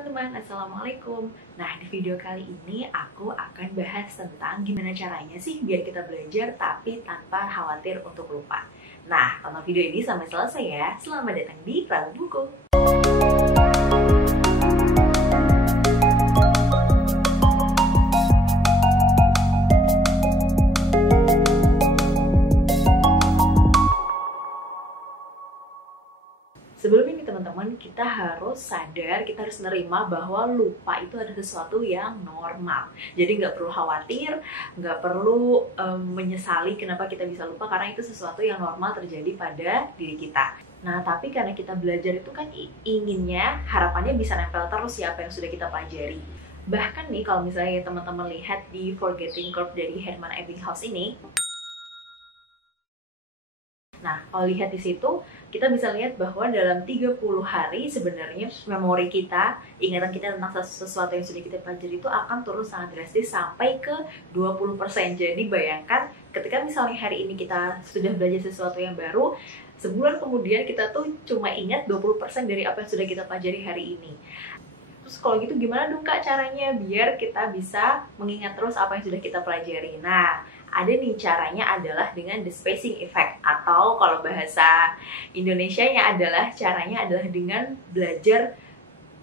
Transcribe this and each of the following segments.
teman-teman, Assalamualaikum. Nah, di video kali ini aku akan bahas tentang gimana caranya sih biar kita belajar tapi tanpa khawatir untuk lupa. Nah, tonton video ini sampai selesai ya. Selamat datang di Rabu Buku. Sebelum ini teman-teman, kita harus sadar, kita harus menerima bahwa lupa itu adalah sesuatu yang normal. Jadi nggak perlu khawatir, nggak perlu menyesali kenapa kita bisa lupa, karena itu sesuatu yang normal terjadi pada diri kita. Nah, tapi karena kita belajar itu kan inginnya, harapannya bisa nempel terus ya apa yang sudah kita pelajari. Bahkan nih, kalau misalnya teman-teman lihat di Forgetting Curve dari Hermann Ebbinghaus ini, nah, kalau lihat di situ, kita bisa lihat bahwa dalam 30 hari sebenarnya memori kita, ingatan kita tentang sesuatu yang sudah kita pelajari itu akan turun sangat drastis sampai ke 20%. Jadi bayangkan ketika misalnya hari ini kita sudah belajar sesuatu yang baru, sebulan kemudian kita tuh cuma ingat 20% dari apa yang sudah kita pelajari hari ini. Terus kalau gitu gimana dong Kak caranya biar kita bisa mengingat terus apa yang sudah kita pelajari? Nah, ada nih caranya adalah dengan the spacing effect, atau kalau bahasa Indonesianya caranya adalah dengan belajar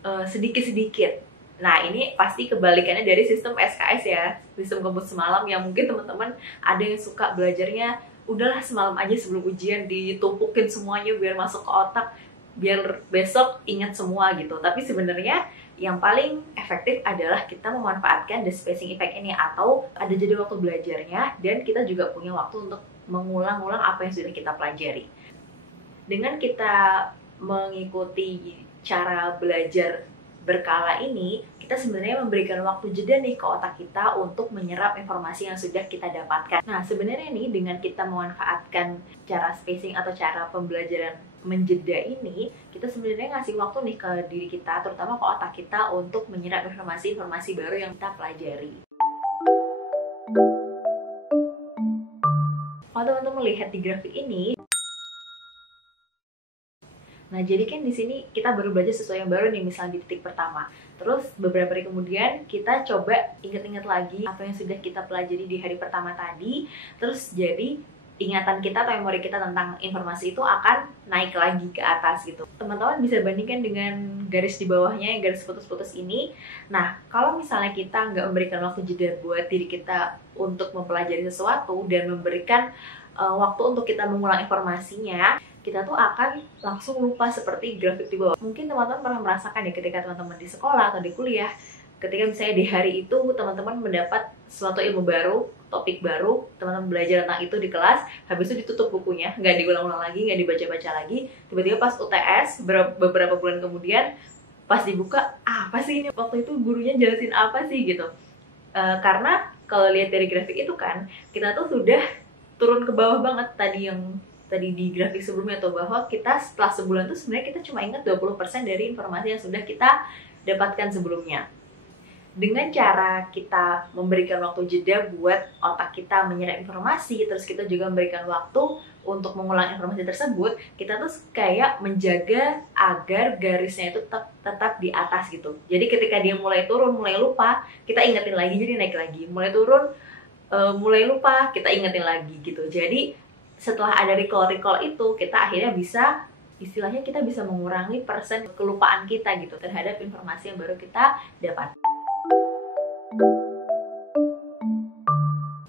sedikit-sedikit. Nah, ini pasti kebalikannya dari sistem SKS ya, sistem kebut semalam, yang mungkin teman-teman ada yang suka belajarnya udahlah semalam aja sebelum ujian ditumpukin semuanya biar masuk ke otak, biar besok ingat semua gitu. Tapi sebenarnya yang paling efektif adalah kita memanfaatkan the spacing effect ini, atau ada jeda waktu belajarnya dan kita juga punya waktu untuk mengulang-ulang apa yang sudah kita pelajari. Dengan kita mengikuti cara belajar berkala ini, kita sebenarnya memberikan waktu jeda nih ke otak kita untuk menyerap informasi yang sudah kita dapatkan. Nah, sebenarnya nih dengan kita memanfaatkan cara spacing atau cara pembelajaran menjeda ini, kita sebenarnya ngasih waktu nih ke diri kita, terutama ke otak kita, untuk menyerap informasi-informasi baru yang kita pelajari. Kalau teman-teman lihat di grafik ini, nah, jadi kan di sini kita baru belajar sesuatu yang baru nih, misalnya di titik pertama. Terus beberapa hari kemudian kita coba ingat-ingat lagi apa yang sudah kita pelajari di hari pertama tadi. Terus jadi ingatan kita atau memori kita tentang informasi itu akan naik lagi ke atas gitu. Teman-teman bisa bandingkan dengan garis di bawahnya, yang garis putus-putus ini. Nah, kalau misalnya kita nggak memberikan waktu jeda buat diri kita untuk mempelajari sesuatu dan memberikan waktu untuk kita mengulang informasinya, kita tuh akan langsung lupa seperti grafik di bawah. Mungkin teman-teman pernah merasakan ya ketika teman-teman di sekolah atau di kuliah, ketika misalnya di hari itu teman-teman mendapat suatu ilmu baru, topik baru, teman-teman belajar tentang itu di kelas, habis itu ditutup bukunya, nggak diulang-ulang lagi, nggak dibaca-baca lagi, tiba-tiba pas UTS, beberapa bulan kemudian, pas dibuka, apa sih ini? Waktu itu gurunya jelasin apa sih gitu. Karena kalau lihat dari grafik itu kan, kita tuh sudah turun ke bawah banget tadi di grafik sebelumnya tuh, bahwa kita setelah sebulan tuh sebenarnya kita cuma ingat 20% dari informasi yang sudah kita dapatkan sebelumnya. Dengan cara kita memberikan waktu jeda buat otak kita menyerap informasi, terus kita juga memberikan waktu untuk mengulang informasi tersebut, kita tuh kayak menjaga agar garisnya itu tetap di atas gitu. Jadi ketika dia mulai turun, mulai lupa, kita ingetin lagi, jadi naik lagi. Mulai turun, mulai lupa, kita ingetin lagi gitu. Jadi setelah ada recall itu, kita akhirnya bisa, istilahnya kita bisa mengurangi persen kelupaan kita gitu terhadap informasi yang baru kita dapat.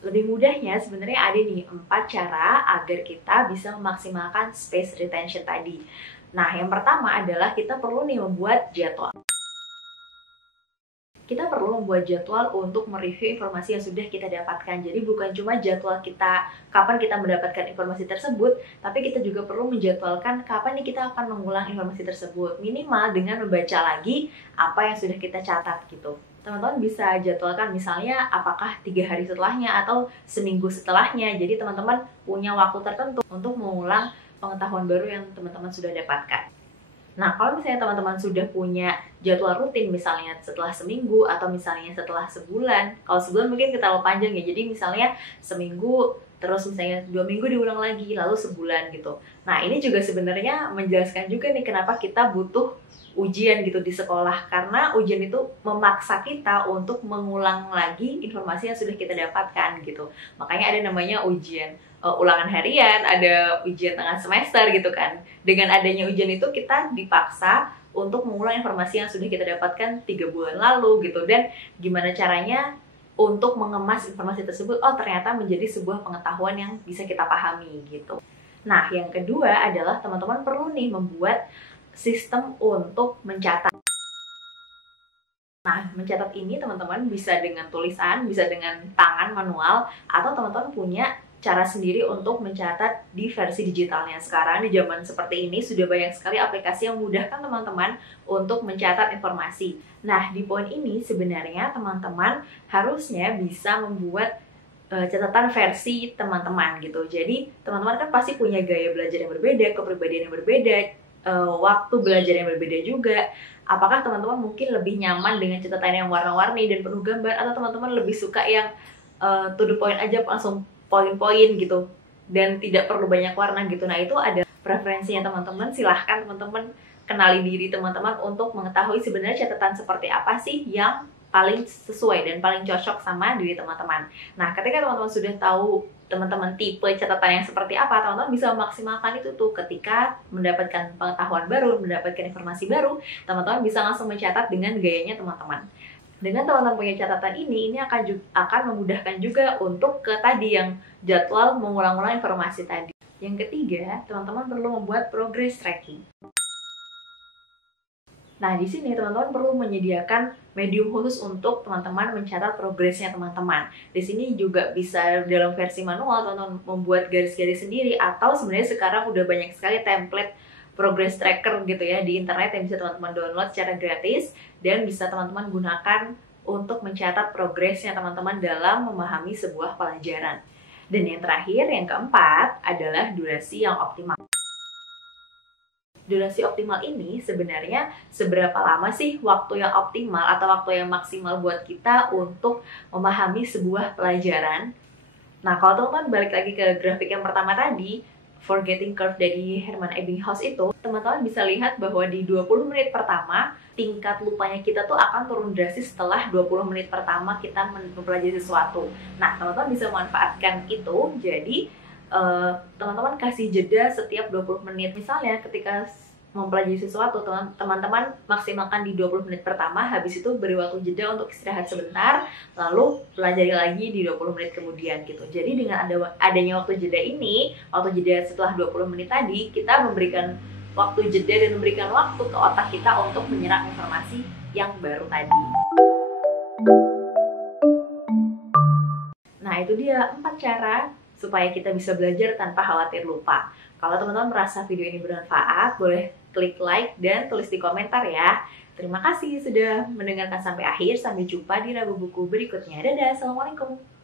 Lebih mudahnya sebenarnya ada nih 4 cara agar kita bisa memaksimalkan space retention tadi. Nah, yang pertama adalah kita perlu nih membuat jadwal. Kita perlu membuat jadwal untuk mereview informasi yang sudah kita dapatkan. Jadi bukan cuma jadwal kita kapan kita mendapatkan informasi tersebut, tapi kita juga perlu menjadwalkan kapan nih kita akan mengulang informasi tersebut. Minimal dengan membaca lagi apa yang sudah kita catat gitu. Teman-teman bisa jadwalkan misalnya apakah 3 hari setelahnya atau seminggu setelahnya. Jadi teman-teman punya waktu tertentu untuk mengulang pengetahuan baru yang teman-teman sudah dapatkan. Nah, kalau misalnya teman-teman sudah punya jadwal rutin, misalnya setelah seminggu atau misalnya setelah sebulan, kalau sebulan mungkin terlalu panjang ya, jadi misalnya seminggu terus misalnya 2 minggu diulang lagi, lalu sebulan gitu. Nah ini juga sebenarnya menjelaskan juga nih kenapa kita butuh ujian gitu di sekolah, karena ujian itu memaksa kita untuk mengulang lagi informasi yang sudah kita dapatkan gitu. Makanya ada namanya ujian ulangan harian, ada ujian tengah semester gitu kan. Dengan adanya ujian itu kita dipaksa untuk mengulang informasi yang sudah kita dapatkan 3 bulan lalu gitu, dan gimana caranya untuk mengemas informasi tersebut, oh ternyata menjadi sebuah pengetahuan yang bisa kita pahami gitu. Nah yang kedua adalah teman-teman perlu nih membuat sistem untuk mencatat. Nah, mencatat ini teman-teman bisa dengan tulisan, bisa dengan tangan manual, atau teman-teman punya cara sendiri untuk mencatat di versi digitalnya. Sekarang di zaman seperti ini sudah banyak sekali aplikasi yang memudahkan teman-teman untuk mencatat informasi. Nah, di poin ini sebenarnya teman-teman harusnya bisa membuat catatan versi teman-teman gitu. Jadi, teman-teman kan pasti punya gaya belajar yang berbeda, kepribadian yang berbeda, waktu belajar yang berbeda juga. Apakah teman-teman mungkin lebih nyaman dengan catatan yang warna-warni dan penuh gambar, atau teman-teman lebih suka yang to the point aja, langsung poin-poin gitu dan tidak perlu banyak warna gitu. Nah itu ada preferensinya teman-teman. Silahkan teman-teman kenali diri teman-teman untuk mengetahui sebenarnya catatan seperti apa sih yang paling sesuai dan paling cocok sama diri teman-teman. Nah ketika teman-teman sudah tahu teman-teman tipe catatan yang seperti apa, teman-teman bisa memaksimalkan itu tuh ketika mendapatkan pengetahuan baru, mendapatkan informasi baru, teman-teman bisa langsung mencatat dengan gayanya teman-teman. Dengan teman-teman punya catatan ini akan memudahkan juga untuk ke tadi yang jadwal mengulang-ulang informasi tadi. Yang ketiga, teman-teman perlu membuat progress tracking. Nah, di sini teman-teman perlu menyediakan medium khusus untuk teman-teman mencatat progresnya teman-teman. Di sini juga bisa dalam versi manual, teman-teman membuat garis-garis sendiri, atau sebenarnya sekarang udah banyak sekali template progress tracker gitu ya di internet yang bisa teman-teman download secara gratis dan bisa teman-teman gunakan untuk mencatat progresnya teman-teman dalam memahami sebuah pelajaran. Dan yang terakhir, yang keempat adalah durasi yang optimal. Durasi optimal ini sebenarnya seberapa lama sih waktu yang optimal atau waktu yang maksimal buat kita untuk memahami sebuah pelajaran. Nah, kalau teman-teman balik lagi ke grafik yang pertama tadi, Forgetting Curve dari Hermann Ebbinghaus itu, teman-teman bisa lihat bahwa di 20 menit pertama, tingkat lupanya kita tuh akan turun drastis setelah 20 menit pertama kita mempelajari sesuatu. Nah, teman-teman bisa memanfaatkan itu, jadi teman-teman kasih jeda setiap 20 menit. Misalnya ketika mempelajari sesuatu, teman-teman maksimalkan di 20 menit pertama, habis itu beri waktu jeda untuk istirahat sebentar, lalu pelajari lagi di 20 menit kemudian gitu. Jadi dengan adanya waktu jeda ini, waktu jeda setelah 20 menit tadi, kita memberikan waktu jeda dan memberikan waktu ke otak kita untuk menyerap informasi yang baru tadi. Nah itu dia 4 cara supaya kita bisa belajar tanpa khawatir lupa. Kalau teman-teman merasa video ini bermanfaat, boleh klik like dan tulis di komentar ya. Terima kasih sudah mendengarkan sampai akhir. Sampai jumpa di Rabu Buku berikutnya. Dadah, assalamualaikum.